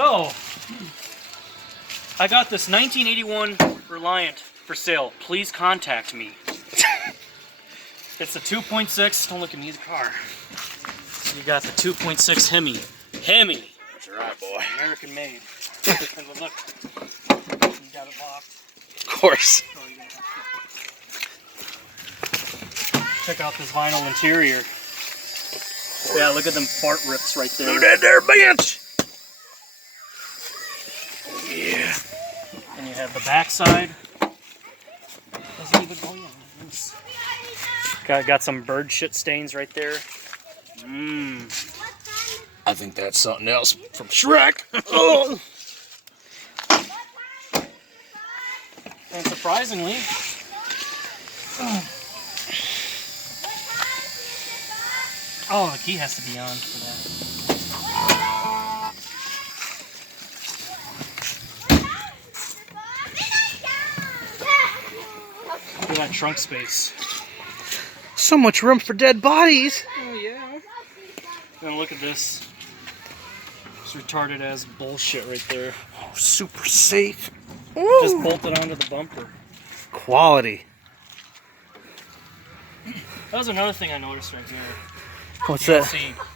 So, I got this 1981 Reliant for sale. Please contact me. It's a 2.6. Don't look at me, the car. You got the 2.6 Hemi. Hemi. That's right, boy. American made. And look, you got it locked. Of course. Check out this vinyl interior. Yeah, look at them fart rips right there. Look at there, bitch! Yeah. And you have the backside. Doesn't even go in. Got some bird shit stains right there. Mmm. I think that's something else from Shrek. Oh. And surprisingly, oh, the key has to be on for that. Look at that trunk space. So much room for dead bodies. Oh yeah. And look at this. It's retarded as bullshit right there. Oh, super safe. Just bolted onto the bumper. Quality. That was another thing I noticed right here. What's You that?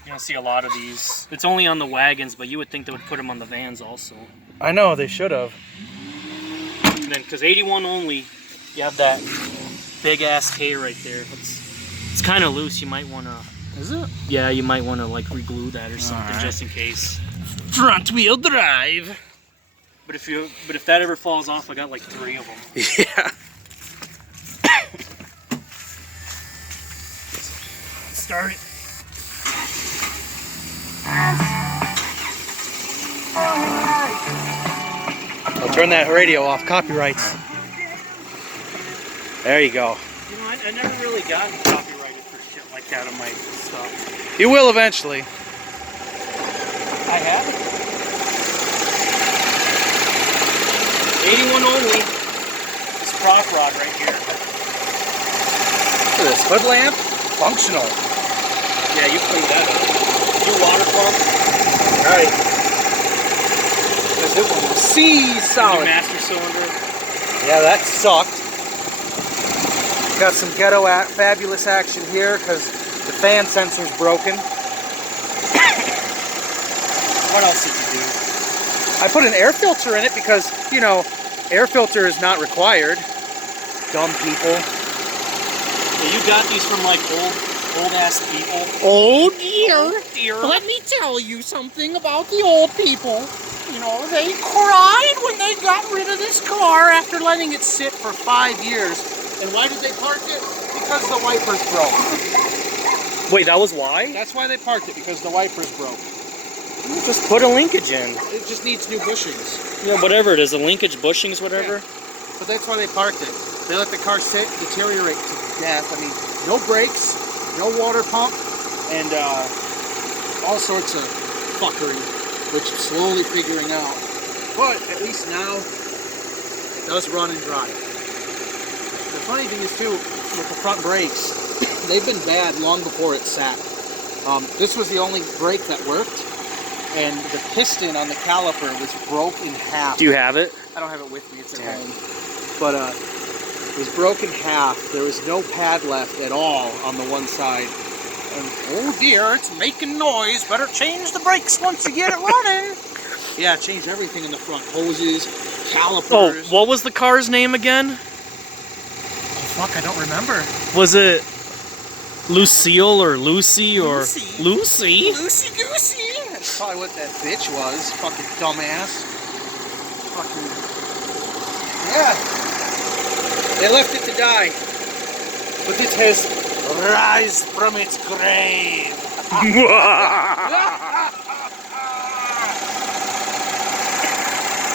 don't see a lot of these. It's only on the wagons, but you would think they would put them on the vans also. I know, they should have. And then, because 81 only, you have that big ass K right there. It's kind of loose. You might want to. Is it? Yeah, you might want to like reglue that or something just in case. Front wheel drive. But if that ever falls off, I got like 3 of them. Yeah. Start it. I'll turn that radio off. Copyrights. There you go. You know, I never really got copyrighted for shit like that on my stuff. You will eventually. I have it. 81 only. This prop rod right here. Look at this hood lamp. Functional. Yeah, you cleaned that up. Your water pump. Right. Because it was sea solid. Your master cylinder. Yeah, that sucked. Got some ghetto fabulous action here because the fan sensor's broken. What else did you do? I put an air filter in it because, you know, air filter is not required. Dumb people. Yeah, you got these from like old ass people. Oh dear. Oh dear. Let me tell you something about the old people. You know, they cried when they got rid of this car after letting it sit for 5 years. And why did they park it? Because the wipers broke. Wait, that was why? That's why they parked it, because the wipers broke. Just put a linkage in. It just needs new bushings. Yeah, whatever it is, the linkage bushings, whatever. Yeah. But that's why they parked it. They let the car sit, deteriorate to death. I mean, no brakes, no water pump, and all sorts of fuckery, which I'm slowly figuring out. But at least now, it does run and drive. The funny thing is too, with the front brakes, they've been bad long before it sat. This was the only brake that worked, and the piston on the caliper was broke in half. Do you have it? I don't have it with me, it's at home. But it was broken in half. There was no pad left at all on the one side. And oh dear, it's making noise. Better change the brakes once you get it running. Yeah, change everything in the front. Hoses, calipers. Oh, what was the car's name again? Fuck, I don't remember. Was it Lucille or Lucy or Lucy? Lucy? Lucy Goosey. That's probably what that bitch was. Fucking dumbass. Fucking. Yeah. They left it to die. But it has rise from its grave.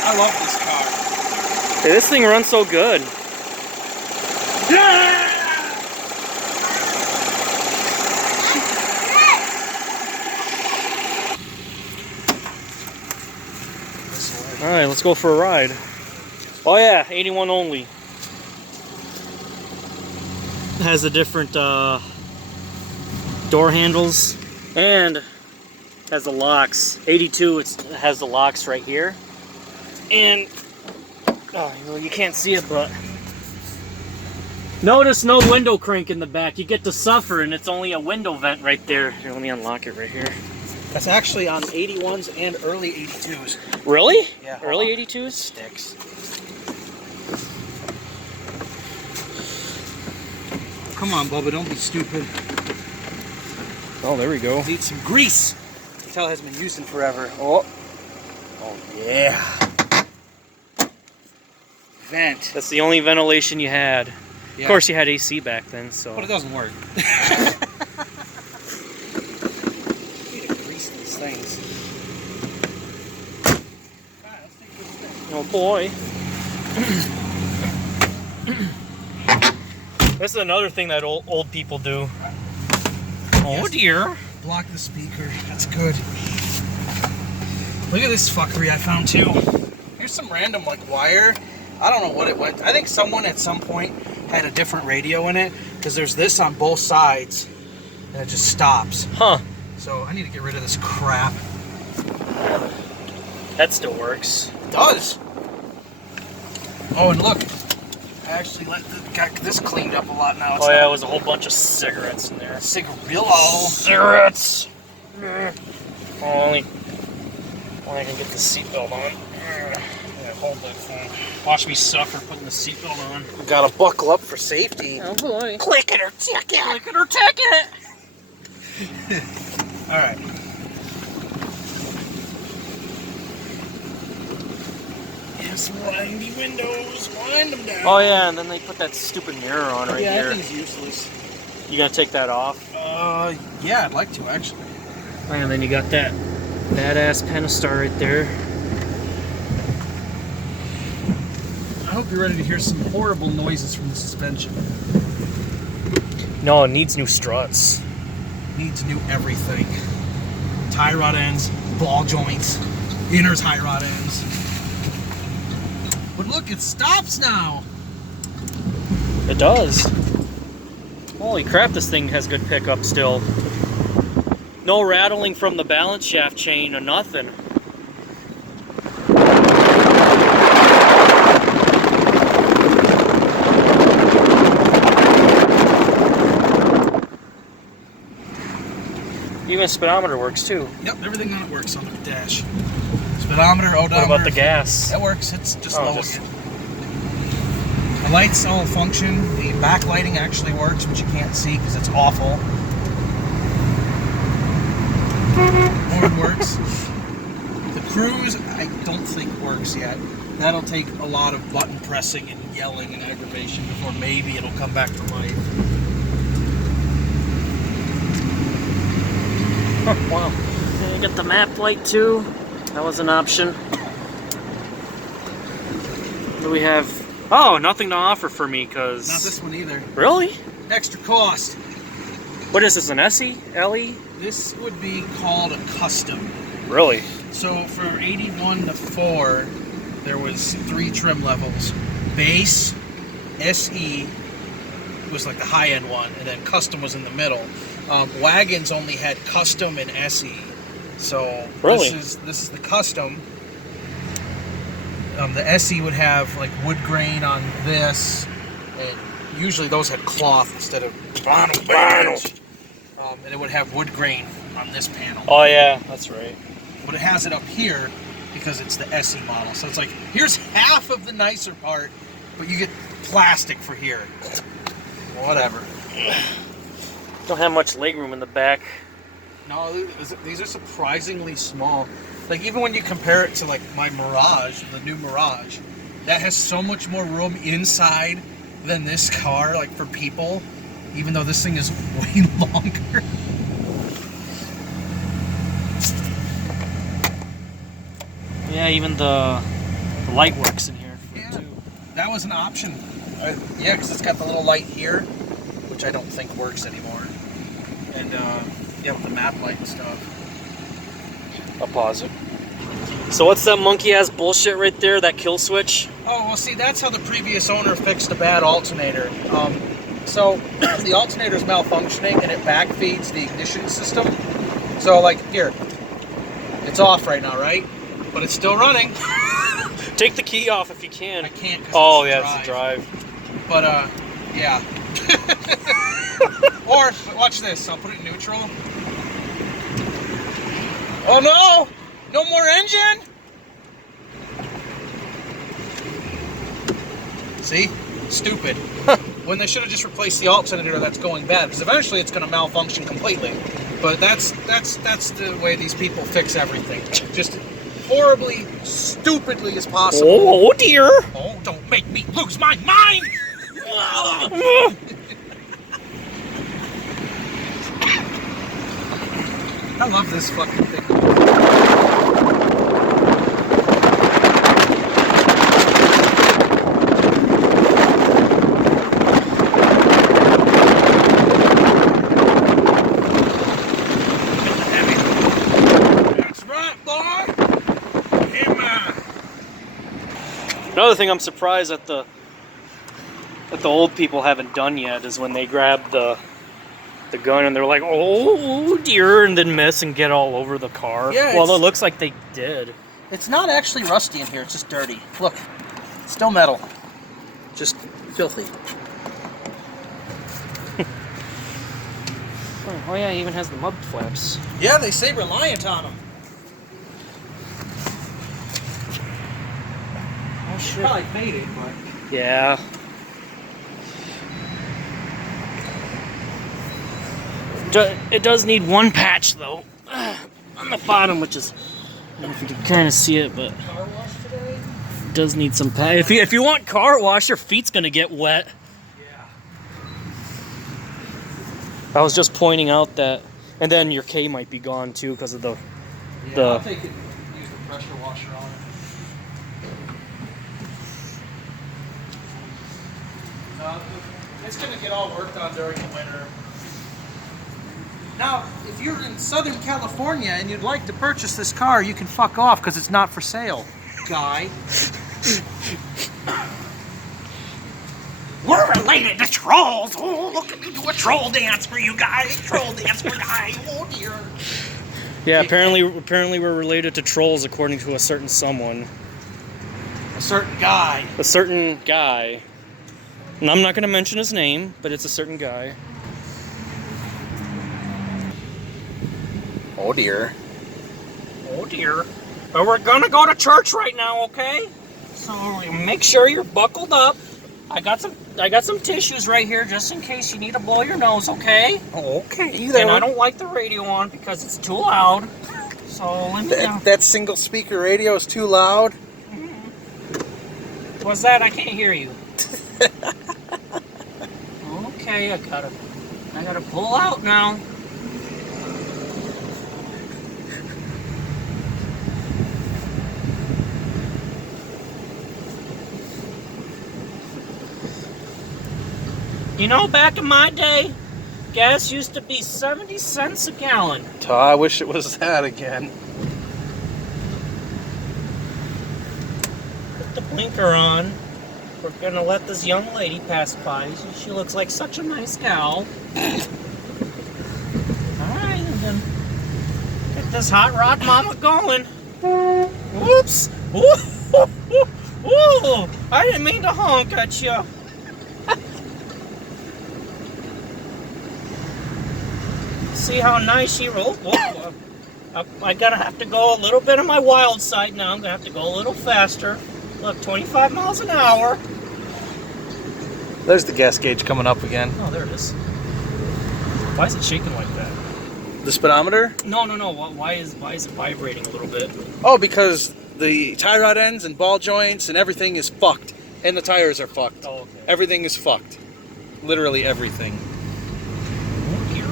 I love this car. Hey, this thing runs so good. Alright, let's go for a ride. Oh yeah, 81 only. It has the different door handles and has the locks. 82 it has the locks right here. And oh, well, you can't see it, but notice no window crank in the back. You get to suffer, and it's only a window vent right there. Here, let me unlock it right here. That's actually on 81s and early 82s. Really? Yeah. Early 82s? Sticks. Come on, Bubba, don't be stupid. Oh, there we go. Need some grease. You tell it hasn't been used in forever. Oh. Oh, yeah. Vent. That's the only ventilation you had. Yeah. Of course, you had AC back then, so. But it doesn't work. Need to grease these things. Alright, let's take this thing. Oh boy. This is another thing that old people do. Oh Yes. dear. Block the speaker. That's good. Look at this fuckery I found too. Here's some random like wire. I don't know what it went. I think someone at some point had a different radio in it because there's this on both sides and it just stops. Huh. So I need to get rid of this crap. That still works. It does. Oh, and look. I actually got this cleaned up a lot now. It's Oh yeah, not it was a whole bunch of cigarettes in there. cigarillo. Cigarettes! Oh, only I can get the seatbelt on. Yeah, hold that phone. Watch me suffer putting the seatbelt on. Gotta buckle up for safety. Oh boy. Click it or tick it. Click it or tick it! Alright. Yes, windy windows, wind them down. Oh yeah, and then they put that stupid mirror on right yeah, here. that thing's useless. You gotta take that off. Yeah, I'd like to actually. And then you got that badass Pentastar right there. I hope you're ready to hear some horrible noises from the suspension. No, it needs new struts. Needs new everything. Tie rod ends, ball joints, inner tie rod ends. But look, it stops now. It does. Holy crap, this thing has good pickup still. No rattling from the balance shaft chain or nothing. Even speedometer works too. Yep, everything on it works on the dash. Speedometer, odometer. What about the gas? That works. It's just Oh, low just- again. The lights all function. The backlighting actually works, which you can't see because it's awful. Horn works. The cruise, I don't think works yet. That'll take a lot of button pressing and yelling and aggravation before maybe it'll come back to life. Huh, wow. You got the map light too. That was an option. What do we have? Oh, nothing to offer for me because. Not this one either. Really? Extra cost. What is this? An SE? LE? This would be called a custom. Really? So for 81 to 4, there was 3 trim levels. Base, SE was like the high-end one, and then custom was in the middle. Wagons only had custom and SE. So Really? this is the custom. The SE would have like wood grain on this, and usually those had cloth instead of vinyl. And it would have wood grain on this panel. Oh yeah, that's right. But it has it up here because it's the SE model. So it's like, here's half of the nicer part, but you get plastic for here. Whatever. Don't have much legroom in the back. No, these are surprisingly small. Like even when you compare it to like my Mirage, the new Mirage, that has so much more room inside than this car, like for people, even though this thing is way longer. Yeah, even the light works in here too. That was an option. Yeah, because it's got the little light here, which I don't think works anymore. And yeah, with the map light and stuff. I'll pause it. So what's that monkey ass bullshit right there? That kill switch? Oh, well, see, that's how the previous owner fixed a bad alternator. So the alternator's malfunctioning and it backfeeds the ignition system. So, like, here, It's off right now, right? But it's still running. Take the key off if you can. I can't. Oh, yeah, it's the drive. But, yeah. Or, watch this. I'll put it in neutral. Oh, no! No more engine! See? Stupid. When they should have just replaced the alternator that's going bad, because eventually it's going to malfunction completely. But that's the way these people fix everything. Just horribly, stupidly as possible. Oh dear! Oh, don't make me lose my mind! I love this fucking thing. Another thing I'm surprised that the old people haven't done yet is when they grab the gun and they're like, oh dear, and then miss and get all over the car. Yeah, well, it looks like they did. It's not actually rusty in here, it's just dirty. Look, still metal. Just filthy. Oh yeah, it even has the mud flaps. Yeah, they say Reliant on them. Oh shit. Probably faded, but... Yeah. It does need one patch though, on the bottom, which is, I don't know if you can kind of see it, but Car wash today? it does need some patch. If you want car wash, your feet's gonna get wet. Yeah. I was just pointing out that, and then your K might be gone too because of I'll take it, use the pressure washer on it. It's going to get all worked on during the winter. Now, if you're in Southern California and you'd like to purchase this car, you can fuck off because it's not for sale, guy. We're related to trolls. Oh, look at me do a troll dance for you guys. Troll dance for guys. Oh dear. Yeah, apparently we're related to trolls according to a certain someone. A certain guy. A certain guy. And I'm not going to mention his name, but it's a certain guy. Oh dear. Oh dear. But we're going to go to church right now, okay? So make sure you're buckled up. I got some tissues right here just in case you need to blow your nose, okay? Okay. And I don't like the radio on because it's too loud. So let me know. That single speaker radio is too loud. What's that? I can't hear you. Okay, I gotta pull out now. You know, back in my day, gas used to be 70 cents a gallon. I wish it was that again. Put the blinker on. We're gonna let this young lady pass by. She looks like such a nice gal. Alright, and then get this hot rod mama going. Whoops! Ooh, I didn't mean to honk at you. See how nice she rolled? I gotta have to go a little bit on my wild side now. I'm gonna have to go a little faster. Look, 25 miles an hour. There's the gas gauge coming up again. Oh, there it is. Why is it shaking like that? The speedometer? No. Why is it vibrating a little bit? Oh, because the tie rod ends and ball joints and everything is fucked. And the tires are fucked. Oh, okay. Everything is fucked. Literally everything. Oh, dear.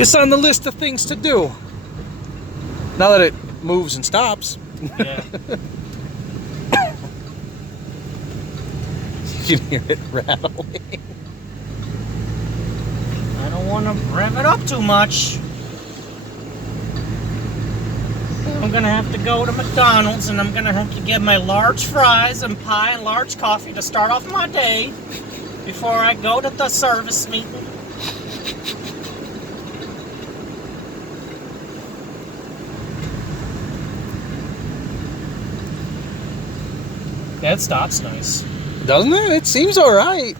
It's on the list of things to do. Now that it moves and stops. Yeah. You can hear it rattling. I don't want to rev it up too much. I'm gonna have to go to McDonald's and I'm gonna have to get my large fries and pie and large coffee to start off my day before I go to the service meeting. Yeah, it stops nice. Doesn't it? It seems all right.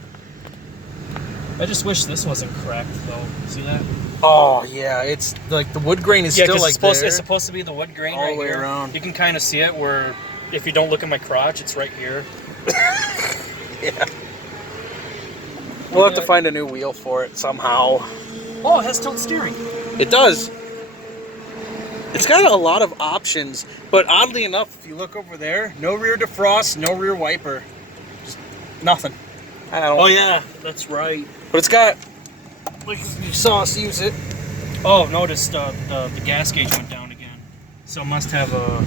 I just wish this wasn't cracked though. See that? Oh yeah, it's like the wood grain is still like it's supposed to be the wood grain all right the way here. around. You can kind of see it where, if you don't look at my crotch, it's right here. Yeah. We'll have to find a new wheel for it somehow. Oh, it has tilt steering. It does. It's got a lot of options, but oddly enough, if you look over there, no rear defrost, no rear wiper, just nothing. I don't. Oh yeah, that's right. But it's got, like you saw us use it. Oh, noticed the gas gauge went down again. So it must have a...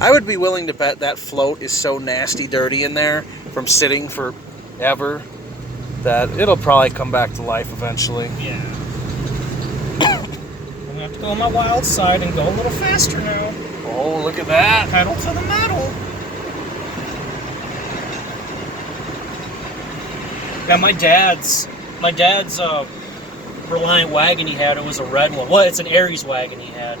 I would be willing to bet that float is so nasty dirty in there from sitting forever that it'll probably come back to life eventually. Yeah. I'm gonna have to go on my wild side and go a little faster now. Oh, look at that. Pedal to the metal. Yeah, my dad's Reliant wagon he had, it was a red one. Well, it's an Aries wagon he had.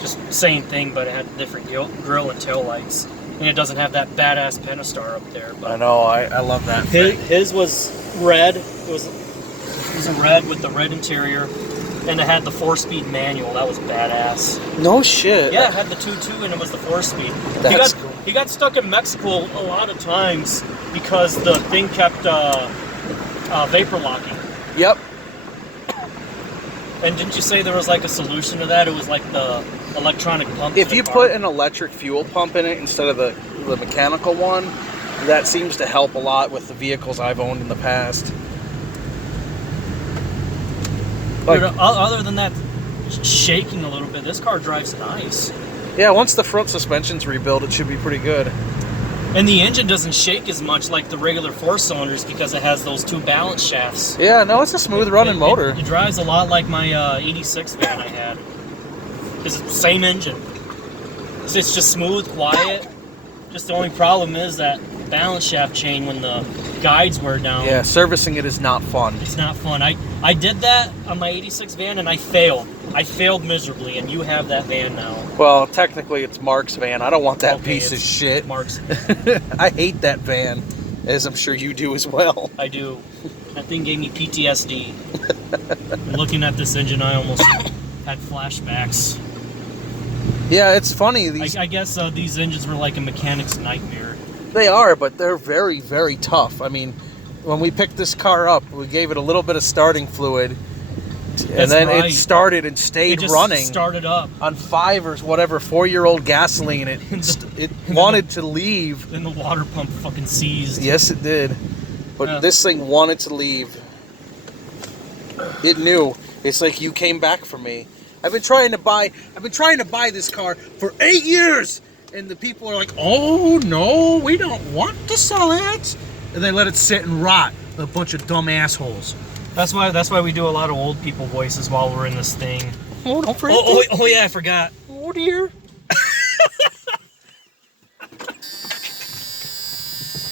Just same thing, but it had different grill and tail lights. And it doesn't have that badass Pentastar up there. But I know, I love that thing. His was red. It was a red with the red interior. And it had the 4-speed manual. That was badass. No shit. Yeah, it had the 2.2 and it was the 4-speed. That's cool. He got stuck in Mexico a lot of times because the thing kept vapor locking. Yep. And didn't you say there was like a solution to that? It was like the electronic pump. If you put an electric fuel pump in it instead of the mechanical one, that seems to help a lot with the vehicles I've owned in the past. But other than that, shaking a little bit, this car drives nice. Yeah, once the front suspension's rebuilt, it should be pretty good. And the engine doesn't shake as much like the regular 4-cylinders because it has those 2 balance shafts. Yeah, no, it's a smooth running motor. It drives a lot like my 86 van I had. It's the same engine. It's just smooth, quiet. Just the only problem is that balance shaft chain when the guides wear down. Yeah, servicing it is not fun. It's not fun. I did that on my 86 van and I failed. I failed miserably, and you have that van now. Well, technically it's Mark's van. I don't want that Okay, piece of it's shit. Mark's. I hate that van, as I'm sure you do as well. I do. That thing gave me PTSD. Looking at this engine, I almost had flashbacks. Yeah, it's funny. I guess these engines were like a mechanic's nightmare. They are, but they're very, very tough. I mean, when we picked this car up, we gave it a little bit of starting fluid, and then it started and stayed running. Started up on 4-year-old gasoline. It wanted to leave. Then the water pump fucking seized. Yes, it did. But this thing wanted to leave. It knew. It's like you came back for me. I've been trying to buy this car for 8 years, and the people are like, "Oh no, we don't want to sell it," and they let it sit and rot. A bunch of dumb assholes. That's why we do a lot of old people voices while we're in this thing. Oh, don't forget. Oh yeah, I forgot. Oh dear.